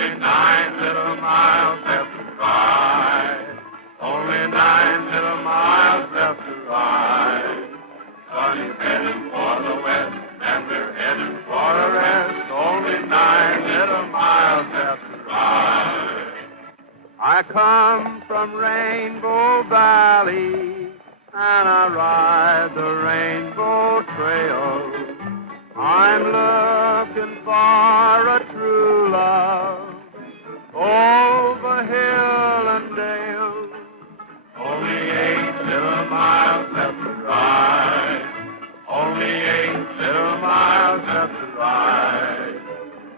only 9 little miles left to ride. Only 9 little miles left to ride. Sun is heading for the west, and we're heading for a rest. Only 9 little miles left to ride. I come from Rainbow Valley, and I ride the Rainbow Trail. I'm looking for a true love over hill and dale. Only 8 little miles left to ride. Only 8 little miles left to ride.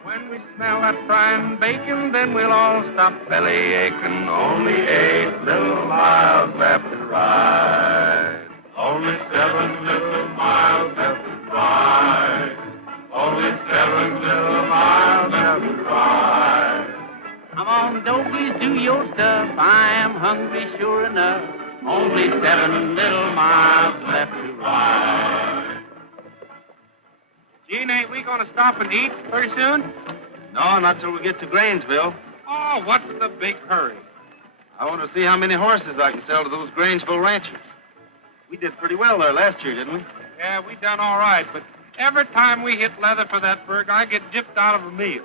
When we smell that frying bacon, then we'll all stop belly aching. Only 8 little miles left to ride. Only 7 little miles left to ride. Only 7 little miles left to ride. Come on, dogies, do your stuff. I am hungry, sure enough. Only 7 little miles left to ride. Gene, ain't we going to stop and eat pretty soon? No, not till we get to Grangeville. Oh, what's the big hurry? I want to see how many horses I can sell to those Grangeville ranchers. We did pretty well there last year, didn't we? Yeah, we done all right, but every time we hit leather for that burg, I get gypped out of a meal.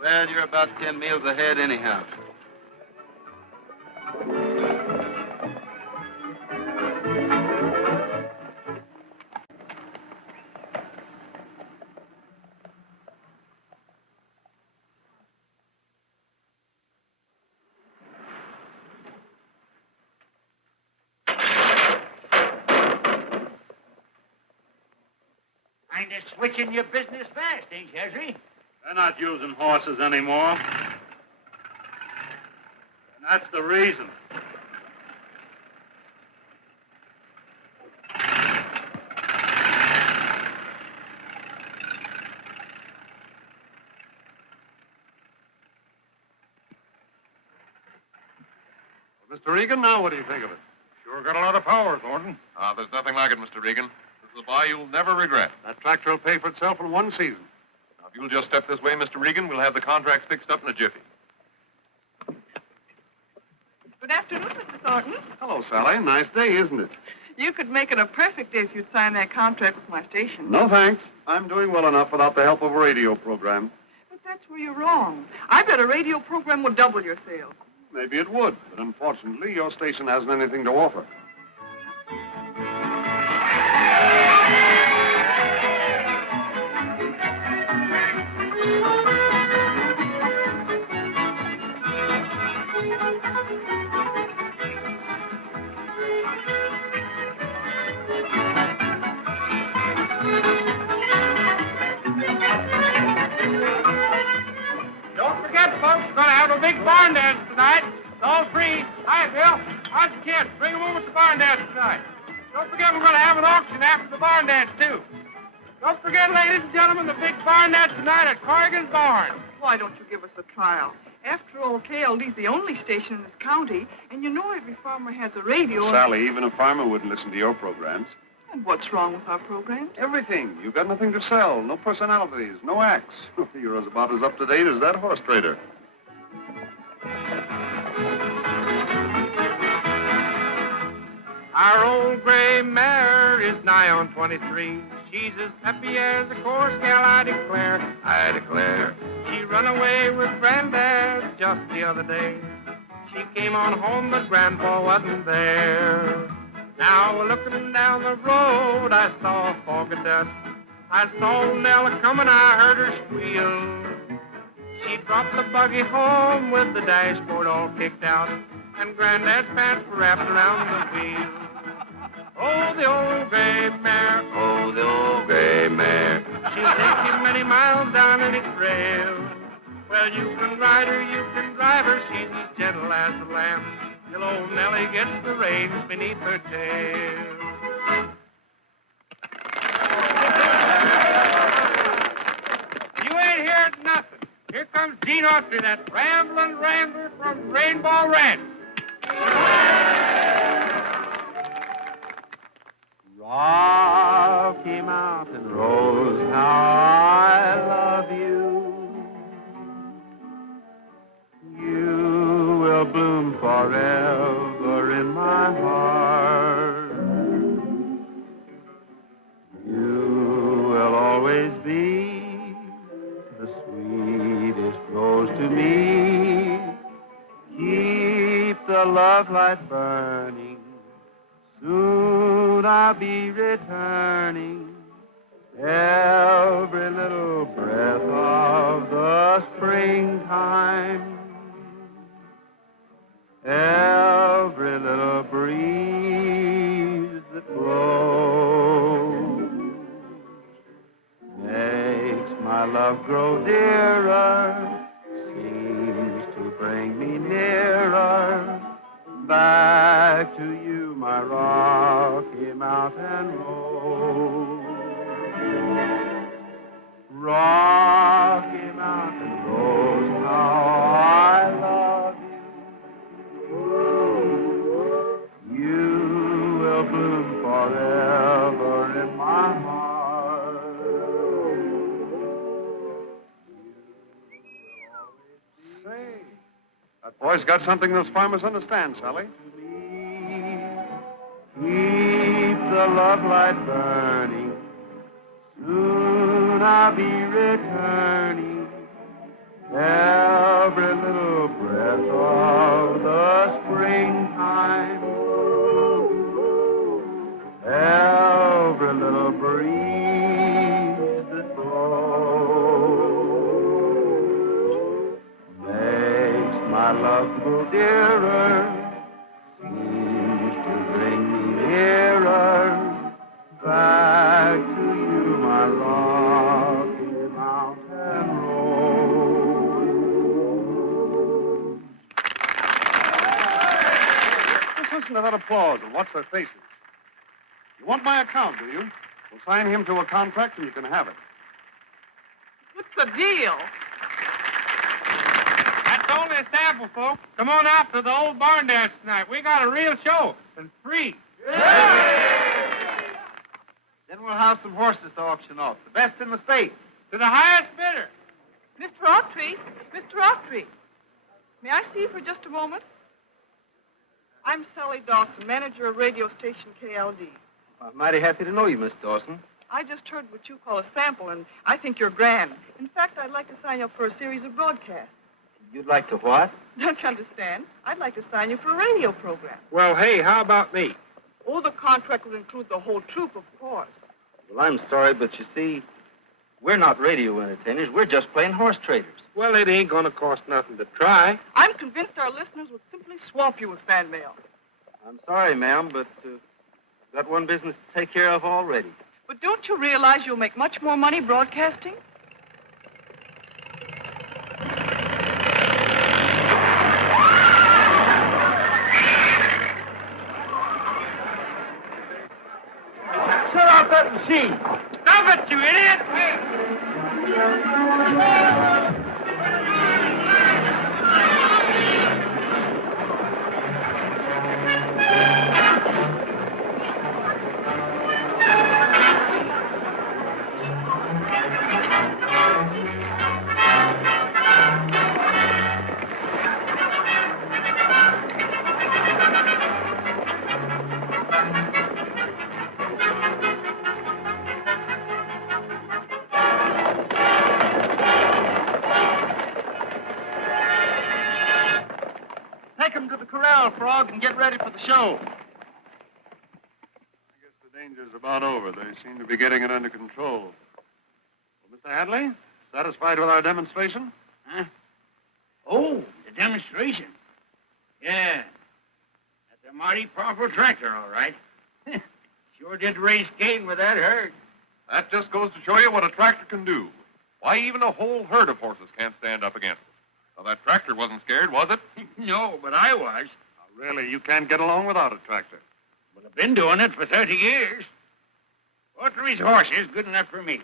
Well, you're about 10 meals ahead anyhow. Kind of switching your business fast, ain't you, Ezra? They're not using horses anymore. And that's the reason. Well, Mr. Regan, now what do you think of it? Sure got a lot of power, Thornton. There's nothing like it, Mr. Regan. This is a buy you'll never regret. That tractor will pay for itself in one season. Now, if you'll just step this way, Mr. Regan, we'll have the contracts fixed up in a jiffy. Good afternoon, Mr. Thornton. Hello, Sally. Nice day, isn't it? You could make it a perfect day if you'd sign that contract with my station. No, thanks. I'm doing well enough without the help of a radio program. But that's where you're wrong. I bet a radio program will double your sales. Maybe it would, but unfortunately, your station hasn't anything to offer. Don't forget, folks, we're going to have a big barn dance tonight. It's all free. Hi, Bill. How's the kids? Bring them over to the barn dance tonight. Don't forget, we're going to have an auction after the barn dance, too. Don't forget, ladies and gentlemen, the big barn dance tonight at Corrigan's Barn. Why don't you give us a trial? After all, KLD's the only station in this county, and you know every farmer has a radio. Sally, even a farmer wouldn't listen to your programs. And what's wrong with our programs? Everything. You've got nothing to sell. No personalities. No acts. You're about as up-to-date as that horse trader. Our old gray mare is nigh on 23. She's as peppy as a course gal, I declare, I declare. She run away with Granddad just the other day. She came on home, but Grandpa wasn't there. Now, looking down the road, I saw a fog of dust. I saw Nella coming, I heard her squeal. She dropped the buggy home with the dashboard all kicked out, and Granddad's pants were wrapped around the wheel. Oh, the old gray mare, oh, the old gray mare. She'll take you many miles down any trail. Well, you can ride her, you can drive her, she's as gentle as a lamb, till old Nellie gets the reins beneath her tail. You ain't heard nothing. Here comes Gene Autry, that rambling rambler from Rainbow Ranch. Rocky Mountain Rose, how I love you. bloom forever in my heart. You will always be the sweetest rose to me. Keep the love light burning. Soon I'll be returning. Every little breath of the springtime, every little breeze that blows makes my love grow dearer, seems to bring me nearer back to you, my Rocky Mountain Road. Rocky Mountain Rose, how I love you. You will bloom forever in my heart. Say, that boy's got something those farmers understand, Sally. Keep the love light burning. Soon I'll be returning. Every little breath of the springtime, every little breeze that blows makes my love grow dearer, seems to bring me nearer back to you, my Rocky Mountain Road. Just listen to that applause and watch their faces. You want my account, do you? We'll sign him to a contract and you can have it. What's the deal? That's only a sample, folks. Come on out to the old barn dance tonight. We got a real show. And free. Then we'll have some horses to auction off. The best in the state. To the highest bidder. Mr. Autry, Mr. Autry. May I see you for just a moment? I'm Sally Dawson, manager of radio station KLD. I'm mighty happy to know you, Miss Dawson. I just heard what you call a sample, and I think you're grand. In fact, I'd like to sign you up for a series of broadcasts. You'd like to what? Don't you understand? I'd like to sign you for a radio program. Well, hey, how about me? Oh, the contract would include the whole troupe, of course. Well, I'm sorry, but you see, we're not radio entertainers. We're just plain horse traders. Well, it ain't gonna cost nothing to try. I'm convinced our listeners would simply swamp you with fan mail. I'm sorry, ma'am, but got one business to take care of already. But don't you realize you'll make much more money broadcasting? Shut off that machine! Stop it, you idiot! Take him to the corral, Frog, and get ready for the show. I guess the danger's about over. They seem to be getting it under control. Well, Mr. Hadley, satisfied with our demonstration? Huh? Oh, the demonstration. Yeah. That's a mighty powerful tractor, all right. Sure did raise Cain with that herd. That just goes to show you what a tractor can do. Why, even a whole herd of horses can't stand up against it. Now, that tractor wasn't scared, was it? No, but I was. Now, really, you can't get along without a tractor. But I've been doing it for 30 years. Autry's horse is good enough for me.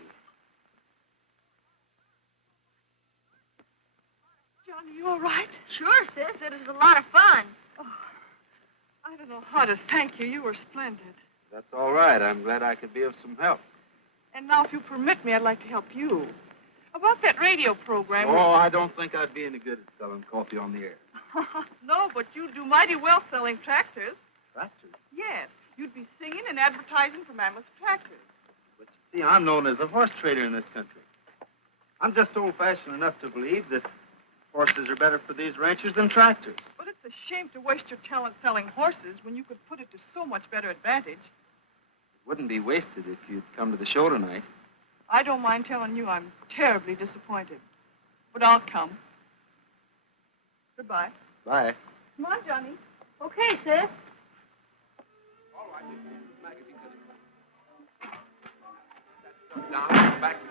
Johnny, you all right? Sure, sis. It was a lot of fun. Oh, I don't know how to thank you. You were splendid. That's all right. I'm glad I could be of some help. And now, if you permit me, I'd like to help you. About that radio program. Oh, I don't think I'd be any good at selling coffee on the air. No, but you do mighty well selling tractors. Tractors? Yes. You'd be singing and advertising for Mammoth Tractors. But you see, I'm known as a horse trader in this country. I'm just old-fashioned enough to believe that horses are better for these ranchers than tractors. But it's a shame to waste your talent selling horses when you could put it to so much better advantage. It wouldn't be wasted if you'd come to the show tonight. I don't mind telling you I'm terribly disappointed. But I'll come. Goodbye. Bye. Come on, Johnny. Okay, sis. Down, back to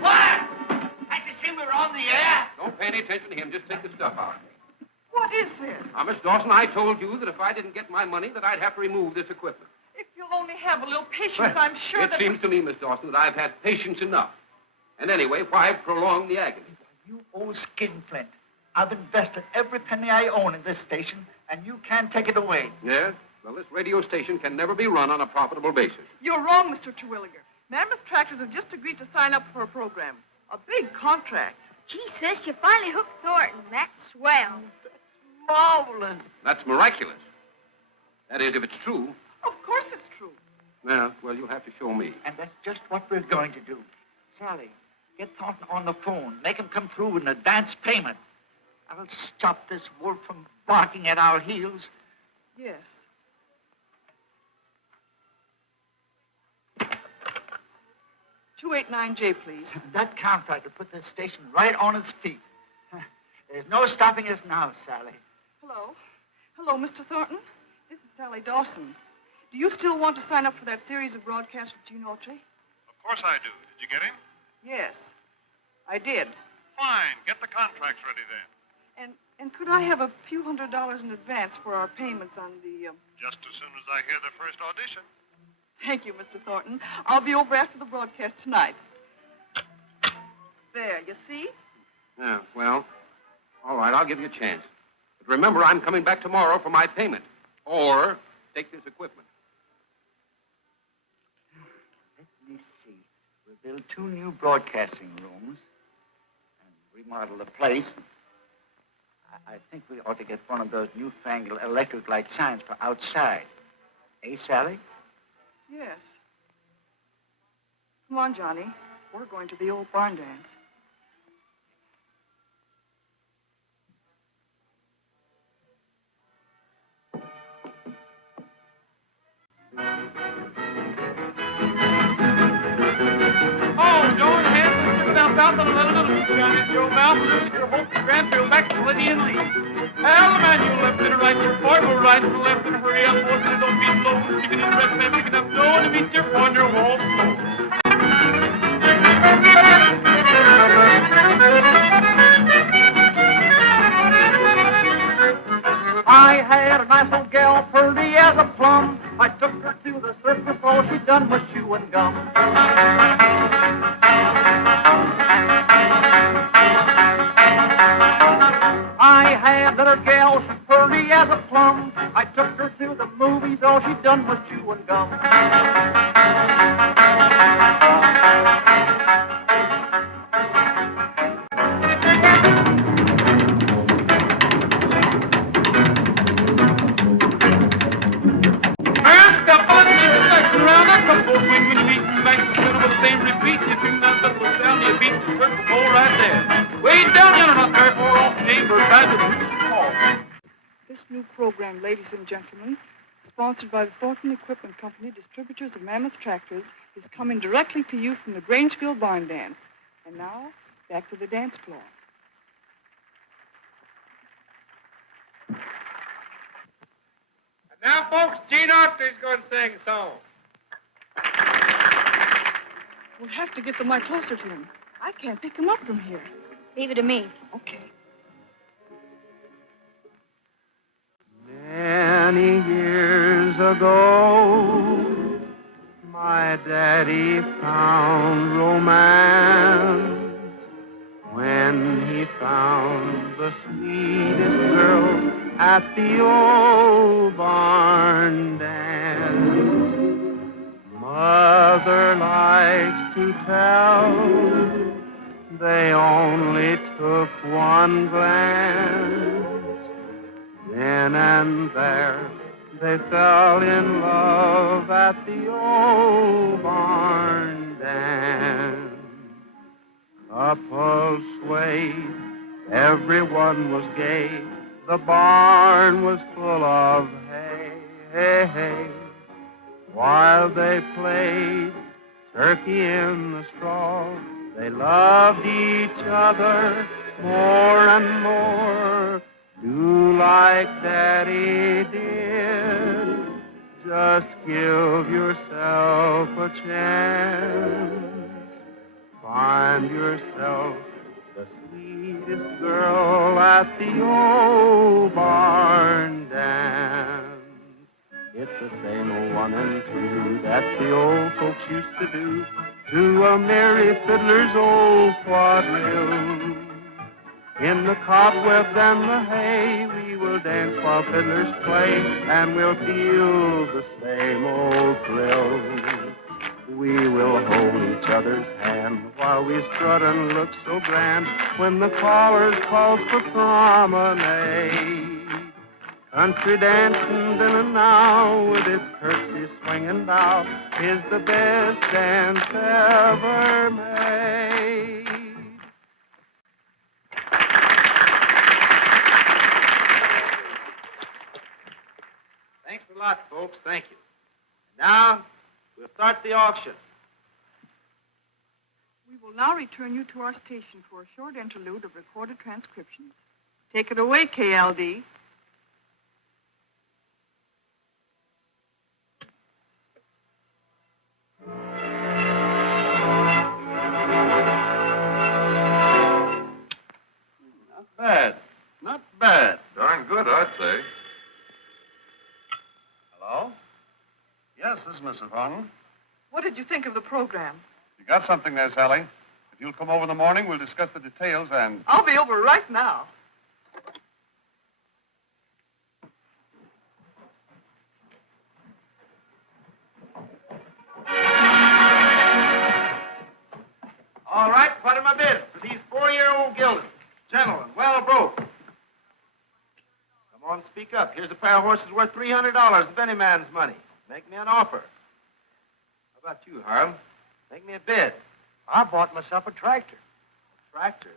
What? I just see we were on the air. Don't pay any attention to him. Just take the stuff out. What is this? Now, Miss Dawson, I told you that if I didn't get my money, that I'd have to remove this equipment. If you'll only have a little patience, I'm sure it that... seems to me, Miss Dawson, that I've had patience enough. And anyway, why prolong the agony? You old skinflint. I've invested every penny I own in this station, and you can't take it away. Yes? Well, this radio station can never be run on a profitable basis. You're wrong, Mr. Terwilliger. Mammoth Tractors have just agreed to sign up for a program. A big contract. Gee, sis, you finally hooked Thornton. That's swell. Marvelous. That's miraculous. That is, if it's true. Of course it's true. Well, you'll have to show me. And that's just what we're going to do. Sally, get Thornton on the phone. Make him come through with an advance payment. I'll stop this wolf from barking at our heels. Yes. $289J, please. That contractor put this station right on its feet. There's no stopping us now, Sally. Hello. Hello, Mr. Thornton. This is Sally Dawson. Do you still want to sign up for that series of broadcasts with Gene Autry? Of course I do. Did you get him? Yes, I did. Fine. Get the contracts ready then. And could I have a few $100s in advance for our payments on the... Just as soon as I hear the first audition. Thank you, Mr. Thornton. I'll be over after the broadcast tonight. There, you see? Yeah, well, all right, I'll give you a chance. But remember, I'm coming back tomorrow for my payment. Or take this equipment. Let me see. We'll build 2 new broadcasting rooms and remodel the place. I think we ought to get one of those newfangled electric light signs for outside. Eh, Sally? Yes. Come on, Johnny. We're going to the old barn dance. Oh, don't handle yourself out on a little Johnny. Your mouth lose your hope to Granville back to Liddy and Lee. Well, the man, you left and right, your boy will right and left and hurry up, boys, and don't be slow. Keep it in breath and picking up dough to meet your partner wall floor. I had a nice old gal, pretty as a plum. I took her to the circus, all she done was chew and gum. I had little gal, she's pretty as a plum. I took her to the movies, all she done was chew and gum. This new program, ladies and gentlemen, sponsored by the Thornton Equipment Company, distributors of Mammoth Tractors, is coming directly to you from the Grangeville Barn Dance. And now, back to the dance floor. And now, folks, Gene Autry's going to sing a song. We'll have to get the mic closer to him. I can't pick him up from here. Leave it to me. Okay. Many years ago, my daddy found romance when he found the sweetest girl at the old barn dance. likes to tell. They only took one glance. Then and there, they fell in love at the old barn dance. Couples swayed, everyone was gay. The barn was full of hay, hay, hay. While they played turkey in the straw, they loved each other more and more. Do like Daddy did, just give yourself a chance. Find yourself the sweetest girl at the old barn dance. It's the same old 1 and 2 that the old folks used to do to a merry fiddler's old quadrille. In the cobwebs and the hay, we will dance while fiddlers play, and we'll feel the same old thrill. We will hold each other's hand while we strut and look so grand when the callers call for promenade. Country dancing then and now with its curtsy swing and bow is the best dance ever made. Thanks a lot, folks. Thank you. Now, we'll start the auction. We will now return you to our station for a short interlude of recorded transcriptions. Take it away, KLD. Not bad. Not bad. Darn good, I'd say. Hello? Yes, this is Mr. Thornton. What did you think of the program? You got something there, Sally. If you'll come over in the morning, we'll discuss the details and... I'll be over right now. All right, what am I bid for these 4-year-old geldings? Gentlemen, well broke. Come on, speak up. Here's a pair of horses worth $300 of any man's money. Make me an offer. How about you, Harlem? Make me a bid. I bought myself a tractor. A tractor?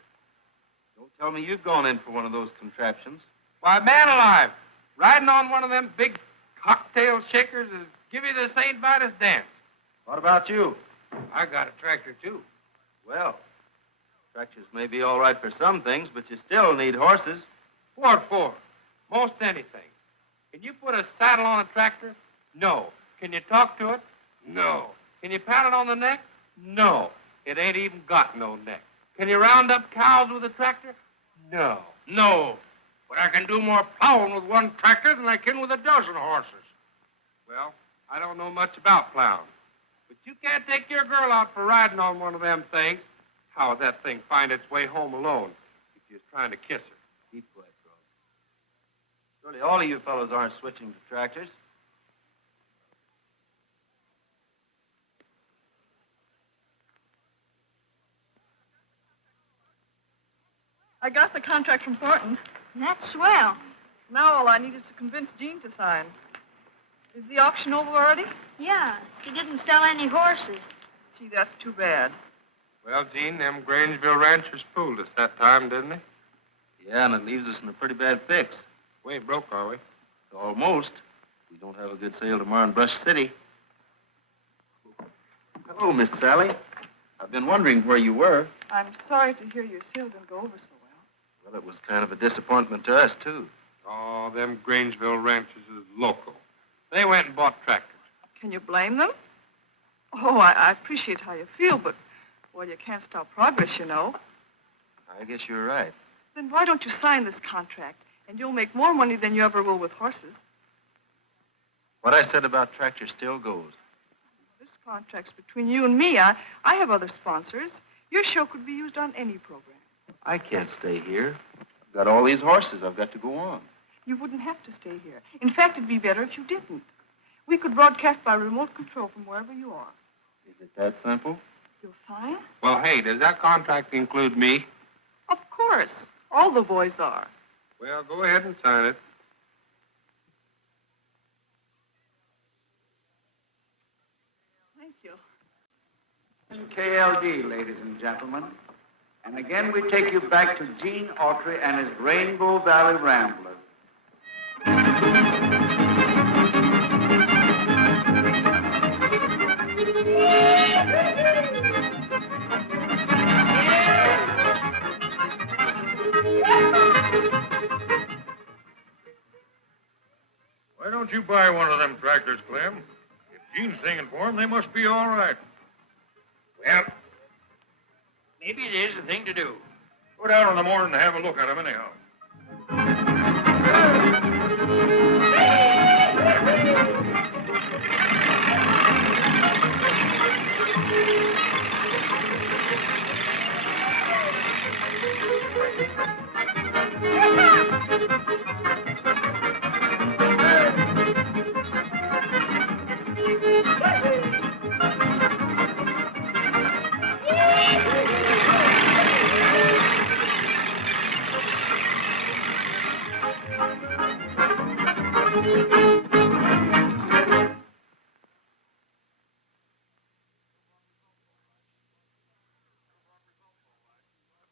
Don't tell me you've gone in for one of those contraptions. Why, man alive, riding on one of them big cocktail shakers is give you the St. Vitus dance. What about you? I got a tractor, too. Well, tractors may be all right for some things, but you still need horses. What for? Most anything. Can you put a saddle on a tractor? No. Can you talk to it? No. Can you pat it on the neck? No. It ain't even got no neck. Can you round up cows with a tractor? No. No. But I can do more plowing with one tractor than I can with a dozen horses. Well, I don't know much about plowing. But you can't take your girl out for riding on one of them things. How would that thing find its way home alone if you're trying to kiss her? Keep quiet, Charles. Surely all of you fellows aren't switching to tractors. I got the contract from Thornton. That's swell. Now all I need is to convince Jean to sign. Is the auction over already? Yeah, he didn't sell any horses. Gee, that's too bad. Well, Gene, them Grangeville ranchers fooled us that time, didn't they? Yeah, and it leaves us in a pretty bad fix. We ain't broke, are we? Almost. We don't have a good sale tomorrow in Brush City. Hello, Miss Sally. I've been wondering where you were. I'm sorry to hear your sale didn't go over so well. Well, it was kind of a disappointment to us, too. Oh, them Grangeville ranchers is local. They went and bought tractors. Can you blame them? Oh, I appreciate how you feel, but, well, you can't stop progress, you know. I guess you're right. Then why don't you sign this contract, and you'll make more money than you ever will with horses. What I said about tractors still goes. This contract's between you and me. I have other sponsors. Your show could be used on any program. I can't stay here. I've got all these horses. I've got to go on. You wouldn't have to stay here. In fact, it'd be better if you didn't. We could broadcast by remote control from wherever you are. Is it that simple? You'll sign? Well, hey, does that contract include me? Of course. All the boys are. Well, go ahead and sign it. Thank you. KLD, ladies and gentlemen. And again, we take you back to Gene Autry and his Rainbow Valley Ramblers. Why don't you buy one of them tractors, Clem? If Gene's singing for them, they must be all right. Well, maybe it is the thing to do. Go down in the morning and have a look at them anyhow.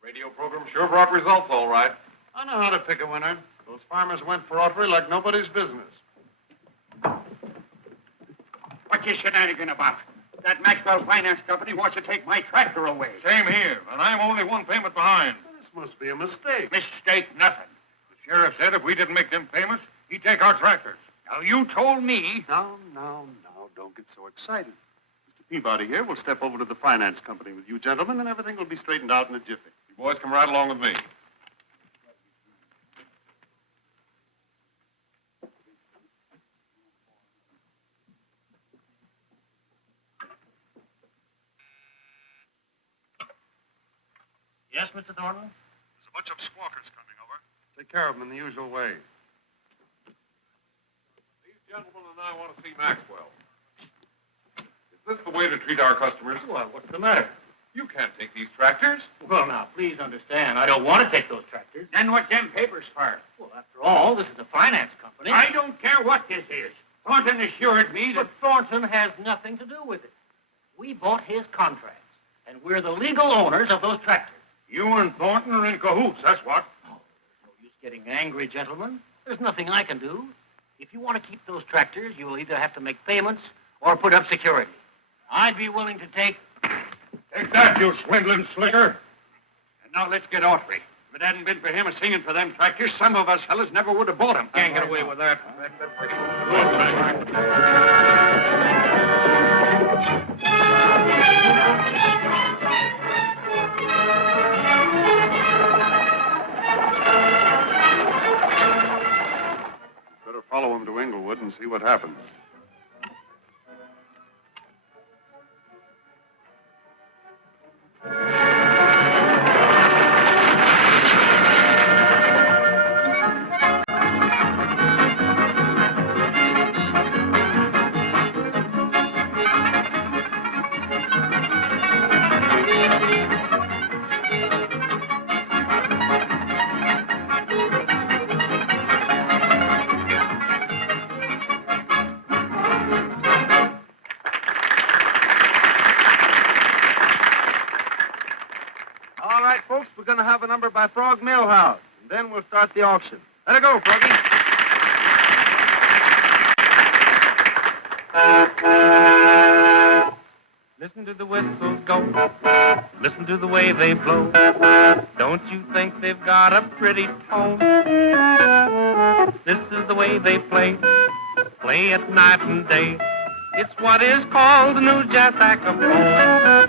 Radio program sure brought results, all right. I know how to pick a winner. Those farmers went for Autry like nobody's business. What you shenanigan about? That Maxwell Finance Company wants to take my tractor away. Same here, and I'm only one payment behind. This must be a mistake. Mistake nothing. The sheriff said if we didn't make them payments, he'd take our tractors. Now, you told me. Now, don't get so excited. Mr. Peabody here will step over to the finance company with you gentlemen, and everything will be straightened out in a jiffy. You boys come right along with me. Yes, Mr. Thornton? There's a bunch of squawkers coming over. Take care of them in the usual way. These gentlemen and I want to see Maxwell. Is this the way to treat our customers? Well, what's the matter? You can't take these tractors. Well, now, please understand, I don't want to take those tractors. Then what them papers for? Well, after all, this is a finance company. I don't care what this is. Thornton assured me that... But Thornton has nothing to do with it. We bought his contracts, and we're the legal owners of those tractors. You and Thornton are in cahoots, that's what. Oh, there's no use getting angry, gentlemen. There's nothing I can do. If you want to keep those tractors, you'll either have to make payments or put up security. I'd be willing to take... Take that, you swindling slicker. And now let's get Autry. If it hadn't been for him singing for them tractors, some of us fellas never would have bought them. Can't get away with that. Better follow him to Inglewood and see what happens. All right, folks, we're going to have a number by Frog Millhouse, and then we'll start the auction. Let it go, Froggy. Listen to the whistles go. Listen to the way they blow. Don't you think they've got a pretty tone? This is the way they play. Play it night and day. It's what is called the new jazz saxophone.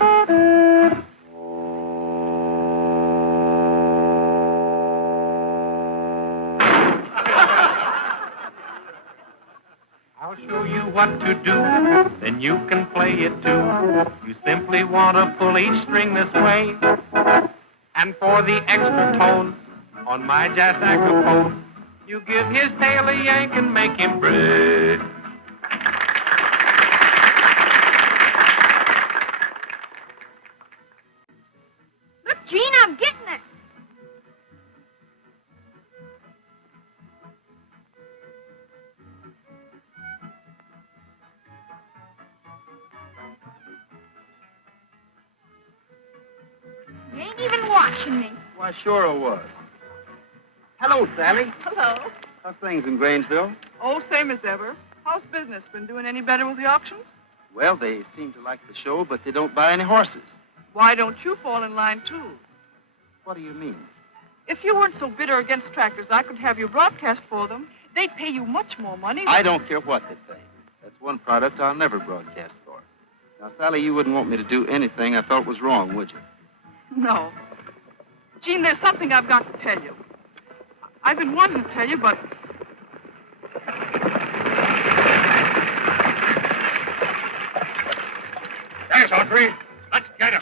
I'll show you what to do, then you can play it too. You simply want to pull each string this way. And for the extra tone on my jazz saxophone, you give his tail a yank and make him break. watching me. Why, sure I was. Hello, Sally. Hello. How's things in Grangeville? Oh, same as ever. How's business? Been doing any better with the auctions? Well, they seem to like the show, but they don't buy any horses. Why don't you fall in line, too? What do you mean? If you weren't so bitter against tractors, I could have you broadcast for them. They'd pay you much more money. I don't care what they say. That's one product I'll never broadcast for. Now, Sally, you wouldn't want me to do anything I felt was wrong, would you? No. Gene, there's something I've got to tell you. I've been wanting to tell you, but... There's Audrey. Let's get him.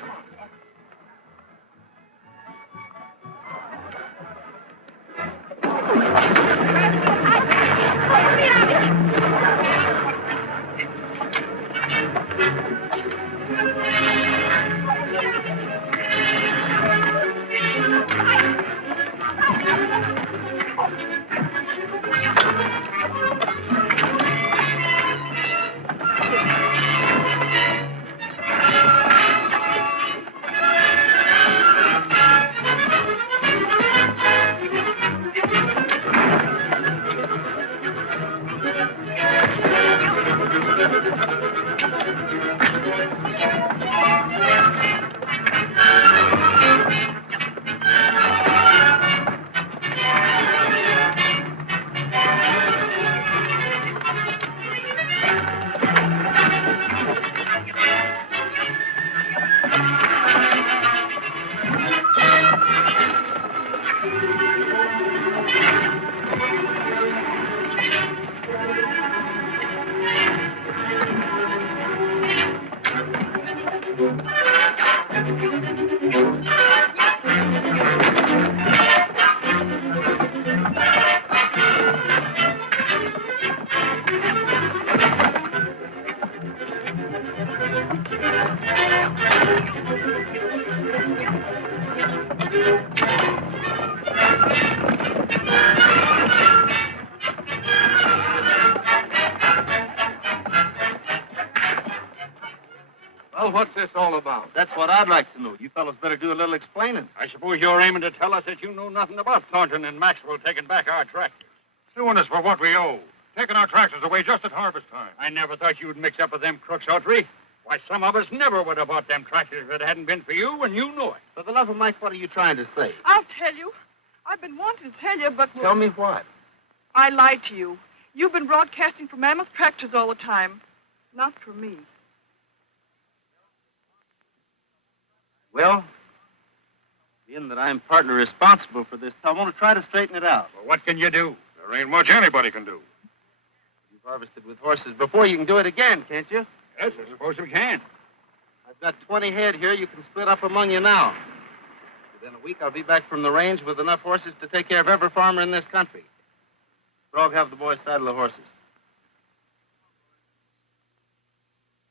Well, what's this all about? That's what I'd like to know. You fellows better do a little explaining. I suppose you're aiming to tell us that you know nothing about Thornton and Maxwell taking back our tractors. Suing us for what we owe. Taking our tractors away just at harvest time. I never thought you'd mix up with them crooks, Audrey. Why, some of us never would have bought them tractors if it hadn't been for you, and you know it. For the love of Mike, what are you trying to say? I'll tell you. I've been wanting to tell you, but... Tell me what? I lied to you. You've been broadcasting for Mammoth Tractors all the time. Not for me. Well, being that I'm partly responsible for this, I want to try to straighten it out. Well, what can you do? There ain't much anybody can do. You've harvested with horses before. You can do it again, can't you? Yes, I suppose we can. I've got 20 head here. You can split up among you now. Within a week, I'll be back from the range with enough horses to take care of every farmer in this country. Frog, have the boys saddle the horses.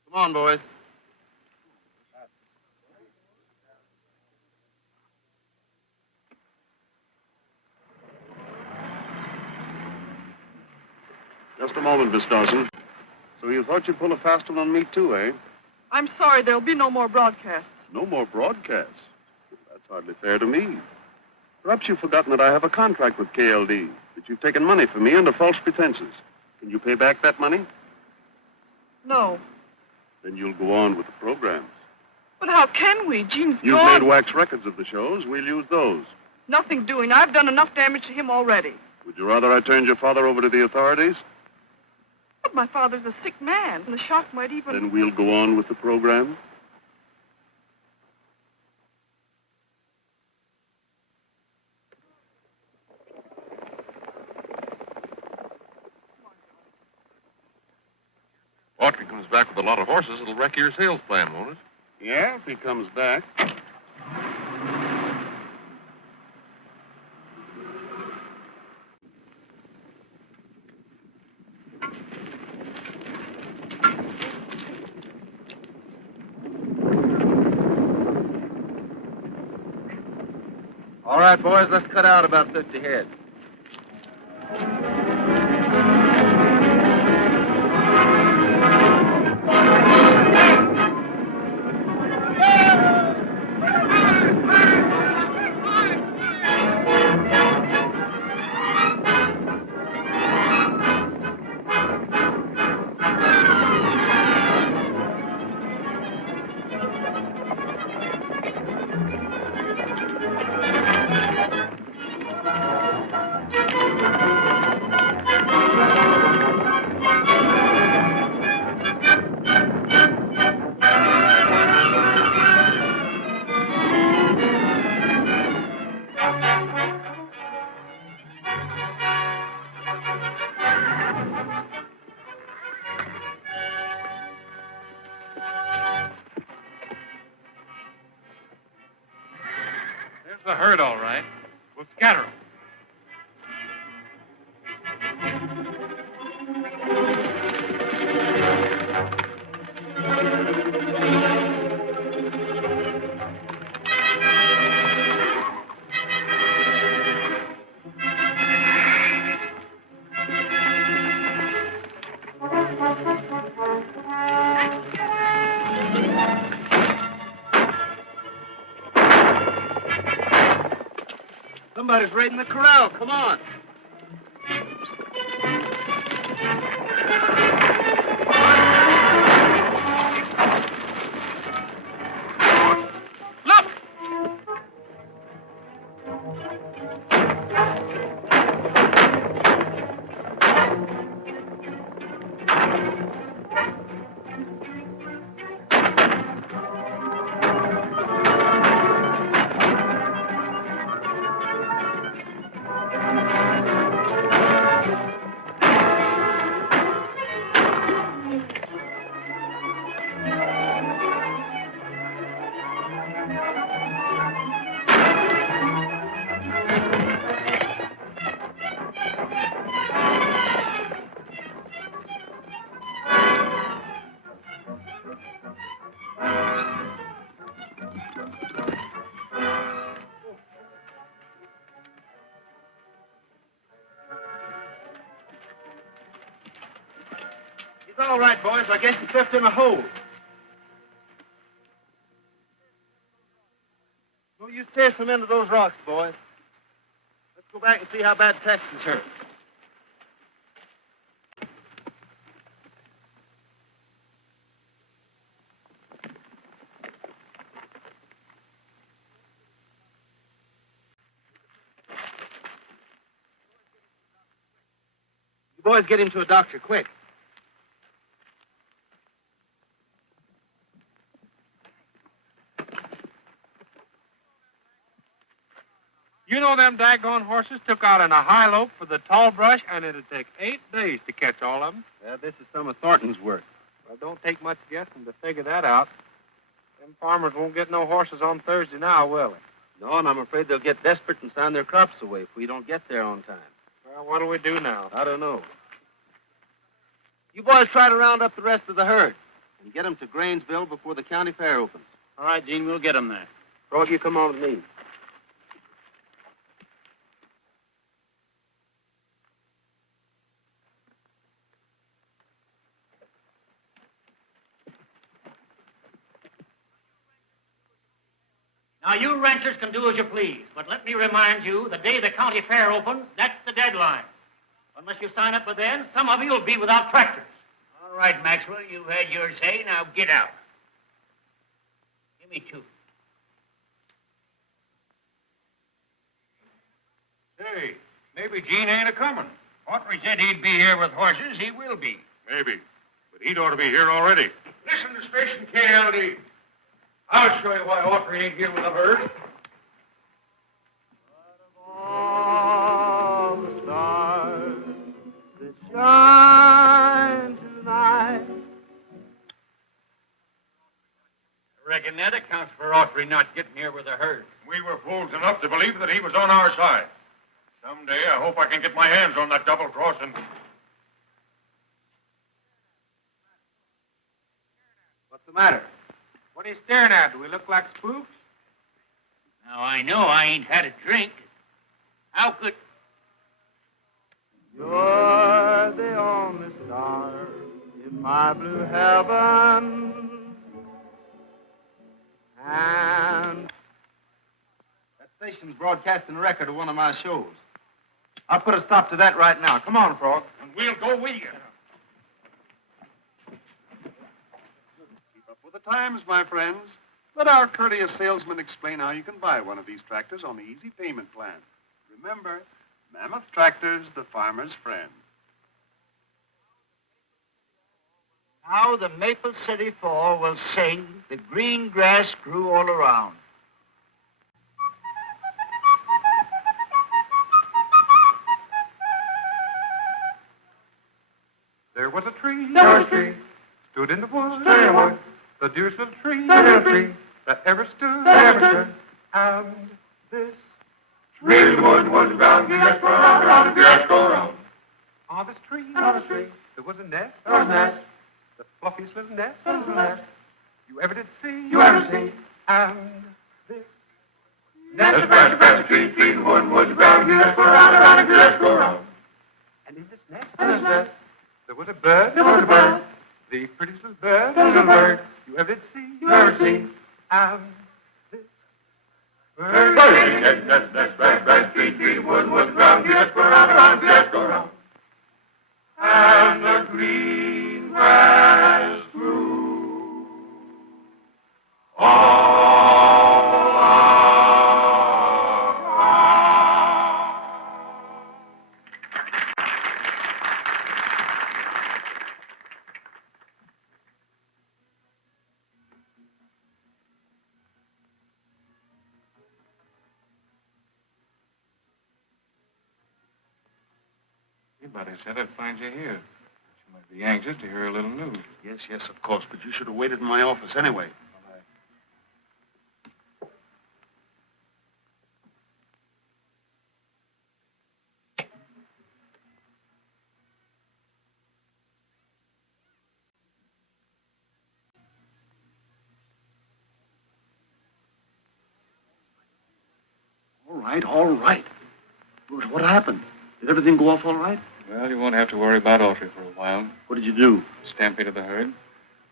Come on, boys. Just a moment, Miss Dawson. So you thought you'd pull a fast one on me, too, eh? I'm sorry, there'll be no more broadcasts. No more broadcasts. That's hardly fair to me. Perhaps you've forgotten that I have a contract with KLD, that you've taken money from me under false pretenses. Can you pay back that money? No. Then you'll go on with the programs. But how can we? Gene's You've gone. made wax records of the shows. We'll use those. Nothing doing. I've done enough damage to him already. Would you rather I turned your father over to the authorities? But my father's a sick man, and the shock might even... Then we'll go on with the program. Audrey comes back with a lot of horses, it'll wreck your sales plan, won't it? Yeah, if he comes back. All right, boys, let's cut out about 50 head. the herd, all right. We'll scatter 'em. Somebody's raiding the corral. Come on. All right, boys. I guess he tripped in a hole. No use chasing him into those rocks, boys. Let's go back and see how bad Tex is hurt. You boys get him to a doctor, quick. You know them daggone horses took out in a high lope for the tall brush, and it'd take 8 days to catch all of them. Yeah, this is some of Thornton's work. Well, don't take much guessing to figure that out. Them farmers won't get no horses on Thursday now, will they? No, and I'm afraid they'll get desperate and sign their crops away if we don't get there on time. Well, what do we do now? I don't know. You boys try to round up the rest of the herd and get them to Grainsville before the county fair opens. All right, Gene, we'll get them there. Frog, you come on with me. Now, you ranchers can do as you please, but let me remind you, the day the county fair opens, that's the deadline. Unless you sign up by then, some of you will be without tractors. All right, Maxwell, you've had your say. Now get out. Give me 2. Say, maybe Gene ain't a-coming. Autry said he'd be here with horses. He will be. Maybe. But he'd ought to be here already. Listen to station KLD. I'll show you why Autry ain't here with the herd. All the stars that shine tonight. I reckon that accounts for Autry not getting here with the herd. We were fools enough to believe that he was on our side. Someday I hope I can get my hands on that double-crossing. What's the matter? What are you staring at? Do we look like spooks? Now, I know I ain't had a drink. How could... You're the only star in my blue heaven. And That station's broadcasting a record of one of my shows. I'll put a stop to that right now. Come on, Frog. And we'll go with you. Keep up with the times, my friends. Let our courteous salesman explain how you can buy one of these tractors on the easy payment plan. Remember, Mammoth Tractors, the farmer's friend. Now the Maple City Fall will sing, the green grass grew all around. There was a tree, stood in the woods, the dearest little tree, that ever stood, and this Tree, wood, wood, ground, yes, go round, round, yes, go round. on this tree, there was a nest, the fluffiest little nest, you ever did see, and this Nest, branch, branch, tree, tree, wood, wood, ground, yes, go round, round, yes, go round. and in this nest, there was a bird, the prettiest little bird, you ever did see, and this bird. Nest, branch, branch, tree, tree, wood, wood, ground, yes, go round, round, yes, go round. And the green grass grew all around. Anybody said I'd find you here. You might be anxious to hear a little news. Yes, of course, but you should have waited in my office anyway. All right. But what happened? Did everything go off all right? Well, you won't have to worry about Autry for a while. What did you do? Stampeded the herd.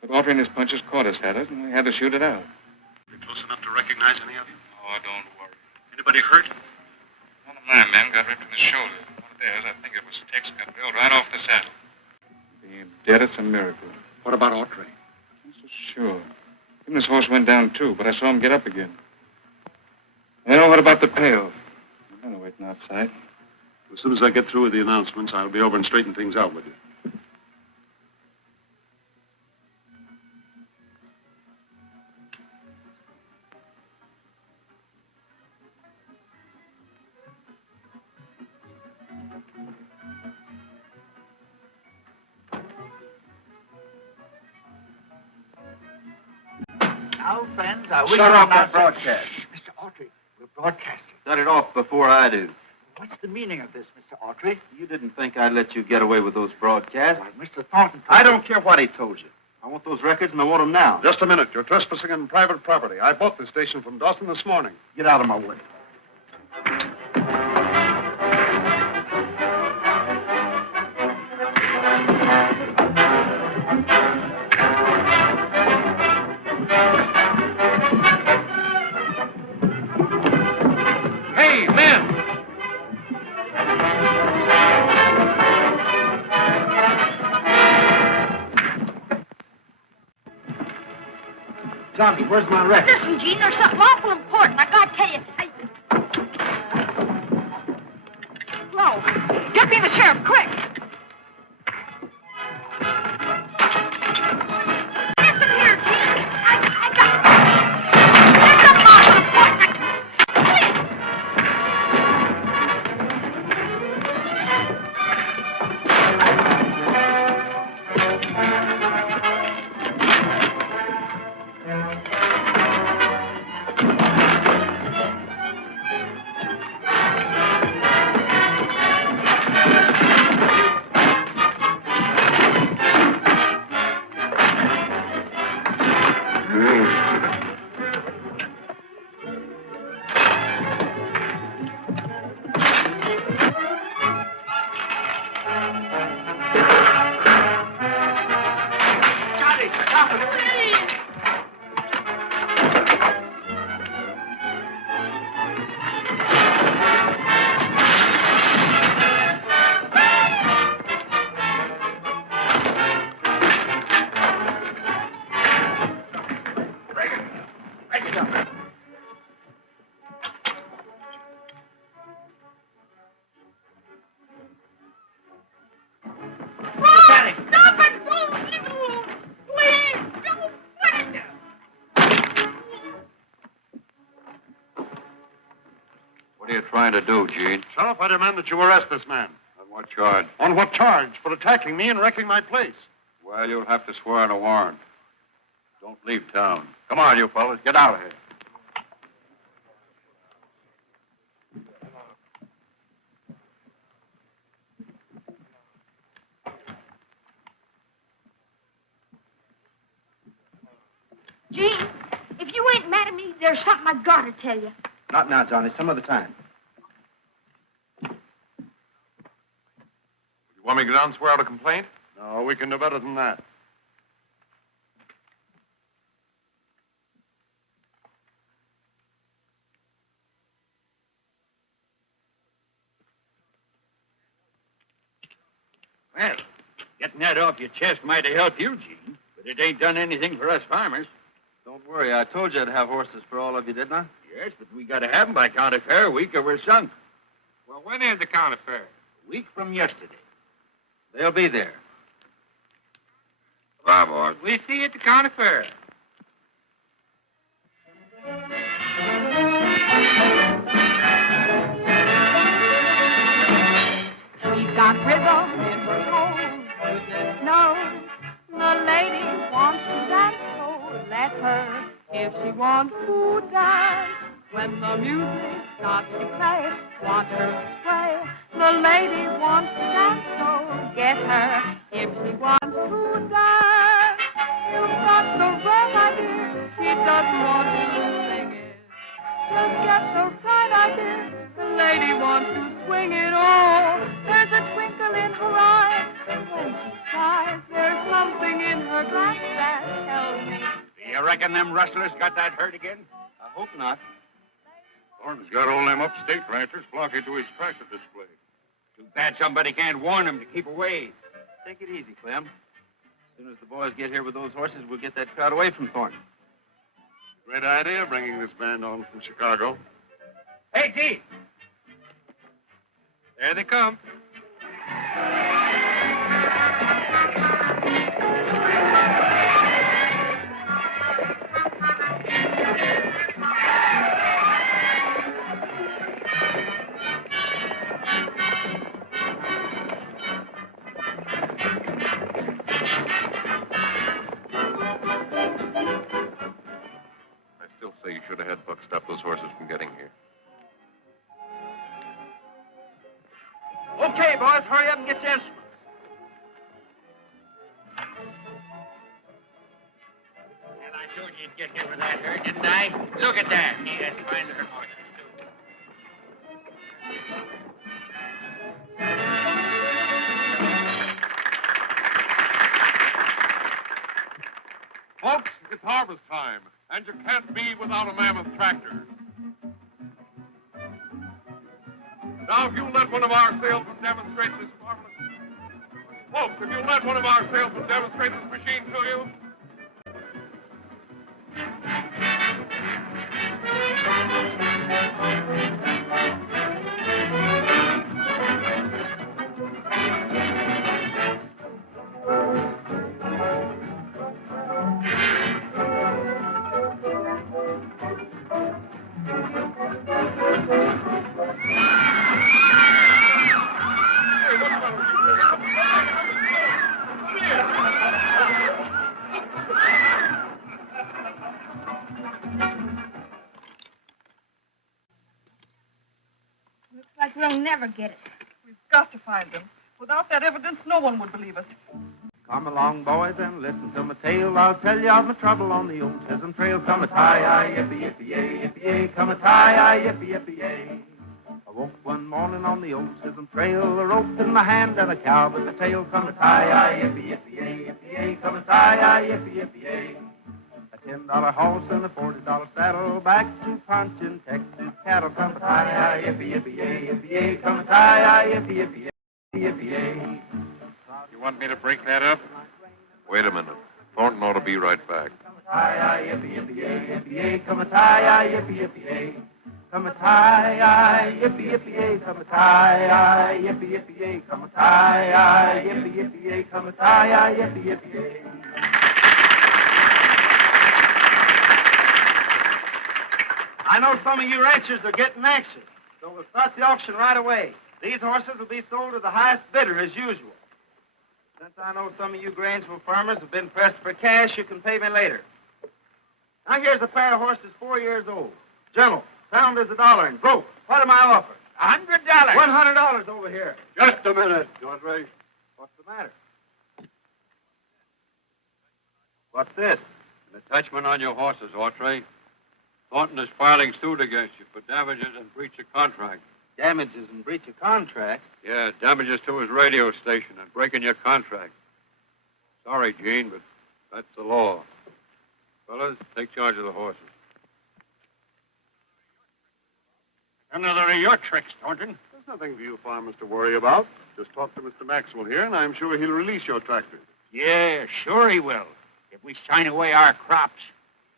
But Autry and his punchers caught us at it, and we had to shoot it out. You close enough to recognize any of you? Oh, don't worry. Anybody hurt? One of my men got ripped in the shoulder. One of theirs, I think it was Tex, got bailed right off the saddle. Being dead, it's a miracle. What about Autry? I'm so sure. Him and his horse went down, too, but I saw him get up again. Well, what about the payoff? I'm gonna waiting outside. As soon as I get through with the announcements, I'll be over and straighten things out with you. Now, friends, I wish Shut to off that announce- broadcast. Mr. Autry, we're broadcasting. Shut it off before I do. What's the meaning of this, Mr. Autry? You didn't think I'd let you get away with those broadcasts. Why, Mr. Thornton... I don't care what he told you. I want those records, and I want them now. Just a minute. You're trespassing on private property. I bought this station from Dawson this morning. Get out of my way. Hey, men! Johnny, where's my record? Listen, Gene, there's something awful important. I gotta tell you. Flo, get me the sheriff, quick. Listen here, Gene. I got... There's something awful important. What are you trying to do, Gene? Sheriff, I demand that you arrest this man. On what charge? On what charge? For attacking me and wrecking my place. Well, you'll have to swear on a warrant. Don't leave town. Come on, you fellas. Get out of here. there's something I got to tell you. Not now, Johnny. Some other time. You want me to go down and swear out a complaint? No, we can do better than that. Well, getting that off your chest might have helped you, Gene, but it ain't done anything for us farmers. Don't worry. I told you I'd have horses for all of you, didn't I? Yes, but we got to have them by county fair week or we're sunk. Well, when is the county fair? A week from yesterday. They'll be there. Bye, boys. We'll see you at the county fair. She's got rhythm in her toes, goodness knows. The lady wants to dance, so let her. If she wants to dance, when the music starts to play, watch her sway. The lady wants to dance, so get her. If she wants to dance, you've got the wrong idea. She doesn't want to sing it. Just get the right idea. The lady wants to swing it all. There's a twinkle in her eye. When she sighs, there's something in her glance that tells me. Do you reckon them rustlers got that hurt again? I hope not. Thornton's got all them upstate ranchers flocking to his tractor display. Too bad somebody can't warn them to keep away. Take it easy, Clem. As soon as the boys get here with those horses, we'll get that crowd away from Thornton. Great idea, bringing this band on from Chicago. Hey, Gene. There they come. I still say you should have had Buck stop those horses from getting here. Okay, boys, hurry up and get your instruments. Well, I told you you'd get here with that herd, didn't I? Look at that. He has fine little horses, too. Folks, it's harvest time, and you can't be without a mammoth tractor. Now, if you'll let one of our salesmen demonstrate this marvelous... Folks, if you'll let one of our salesmen demonstrate this machine to you... Looks like we'll never get it. We've got to find them. Without that evidence, no one would believe us. Come along, boys, and listen to my tale. I'll tell you of my trouble on the old Chisholm Trail. Come a tie-yi, yippee-yippee-yay, yippee-yay. Come a tie-yi, yippee-yippee-yay. I woke one morning on the old Chisholm Trail, a rope in my hand and a cow with a tail. Come a tie-yi, yippee-yippee-yay, yippee-yay. Come a tie-yi, yippee-yippee-yay. A $10 horse and a $40 saddle, back to punching Texas cattle. Come a tie-yi, yippee-yippee-yay, yippee-yay. Come a tie-yi, yippee-yippee-yay, yippee-yay. You want me to break that up? Wait a minute. Thornton ought to be right back. Tie-yi, yippee-yippee-yay, yippee-yay. Come a tie-yi, yippee-yippee-yay. Come a tie-yi, yippee-yippee-yay. Come a tie-yi, yippee-yippee-yay. Come a tie-yi, yippee-yippee-yay. Come a tie-yi, yippee-yippee-yay. I know some of you ranchers are getting anxious, so we'll start the auction right away. These horses will be sold to the highest bidder as usual. Since I know some of you Grangeville farmers have been pressed for cash, you can pay me later. Now here's a pair of horses 4 years old. Gentle, sound as $1 and broke. What am I offering? $100. $100 over here. Just a minute, Audrey. What's the matter? What's this? An attachment on your horses, Autry. Thornton is filing suit against you for damages and breach of contract. Damages and breach of contract? Yeah, damages to his radio station and breaking your contract. Sorry, Gene, but that's the law. Fellas, take charge of the horses. Another of your tricks, Thornton. There's nothing for you farmers to worry about. Just talk to Mr. Maxwell here, and I'm sure he'll release your tractors. Yeah, sure he will. If we sign away our crops.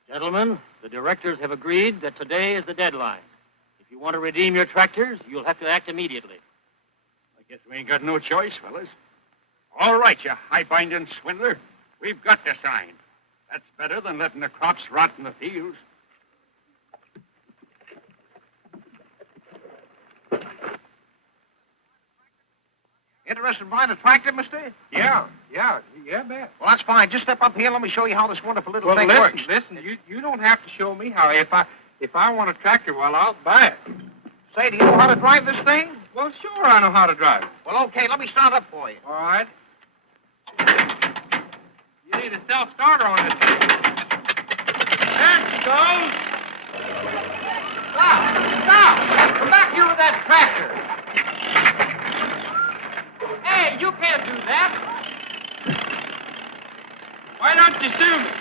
Gentlemen, the directors have agreed that today is the deadline. If you want to redeem your tractors, you'll have to act immediately. I guess we ain't got no choice, fellas. All right, you high-binding swindler. We've got to sign. That's better than letting the crops rot in the fields. Interested in buying a tractor, mister? Yeah, bet. Well, that's fine. Just step up here and let me show you how this wonderful little thing listen, works. Listen, you don't have to show me how. If I want a tractor, well, I'll buy it. Say, do you know how to drive this thing? Well, sure, I know how to drive it. Well, okay, let me start up for you. All right. You need a self-starter on this thing. There it goes. Stop! Come back here with that tractor. Hey, you can't do that. Why don't you sue me?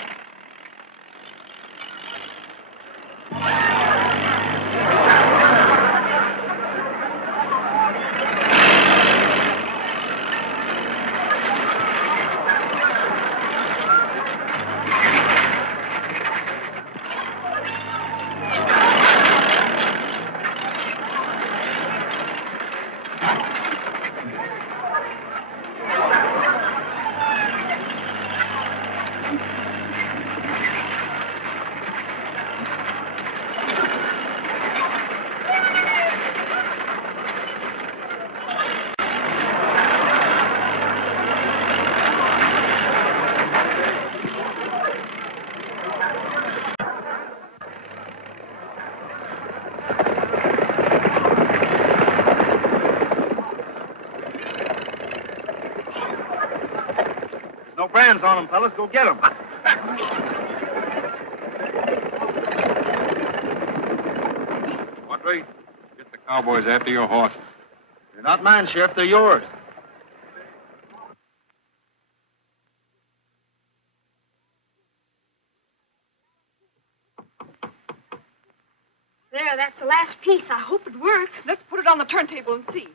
No brands on them, fellas. Go get them. Audrey, get the cowboys after your horses. They're not mine, Sheriff. They're yours. There, that's the last piece. I hope it works. Let's put it on the turntable and see.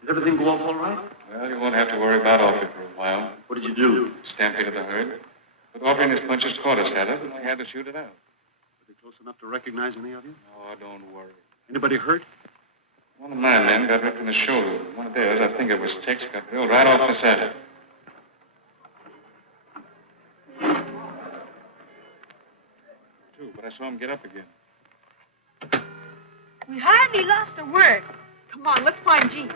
Did everything go off all right? Well, you won't have to worry about Audrey for a while. What did you do? Stampeded the herd. But Audrey and his punchers caught us at it, and we had to shoot it out. Were they close enough to recognize any of you? Oh, don't worry. Anybody hurt? One of my men got ripped in the shoulder. One of theirs, I think it was Tex, got drilled right off the saddle. Too, but I saw him get up again. We hardly lost a word. Come on, let's find Jean.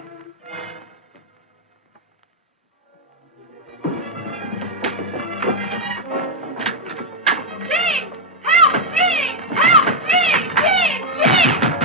Jean! Help! Jean! Help! Jean! Jean! Jean! Jean!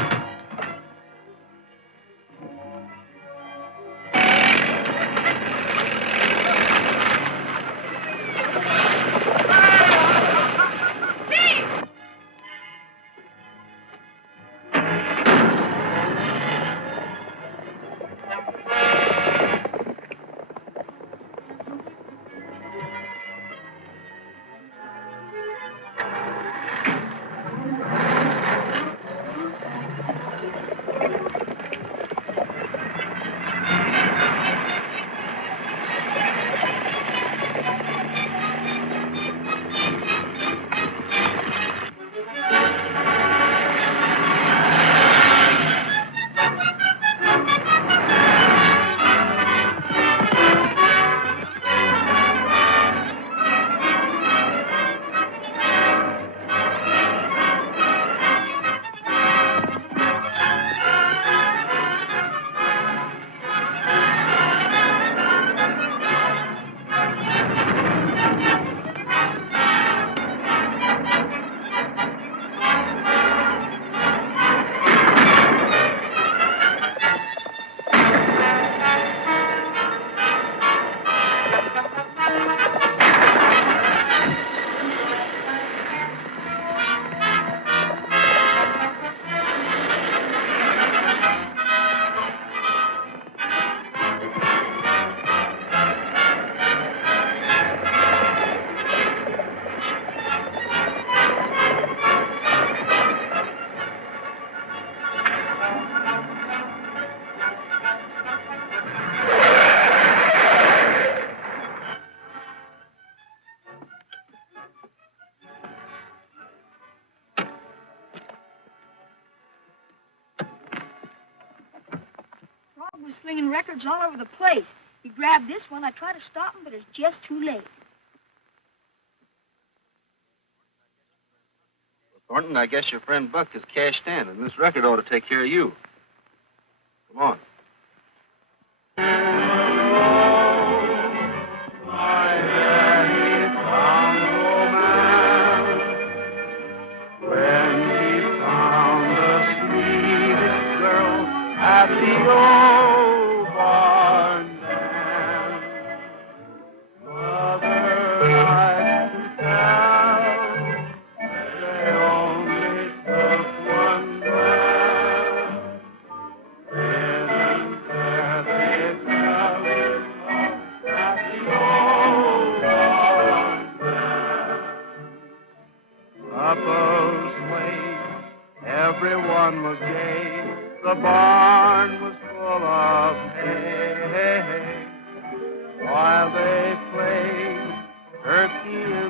dog was slinging records all over the place. He grabbed this one. I tried to stop him, but it's just too late. Thornton, I guess your friend Buck is cashed in, and this record ought to take care of you. Come on. At the old barn dance, Mother, I can tell they only took one man. Then and there they fell in love at the old barn dance. Uppers waved, everyone was gay. The barn was full of hay, while they played turkey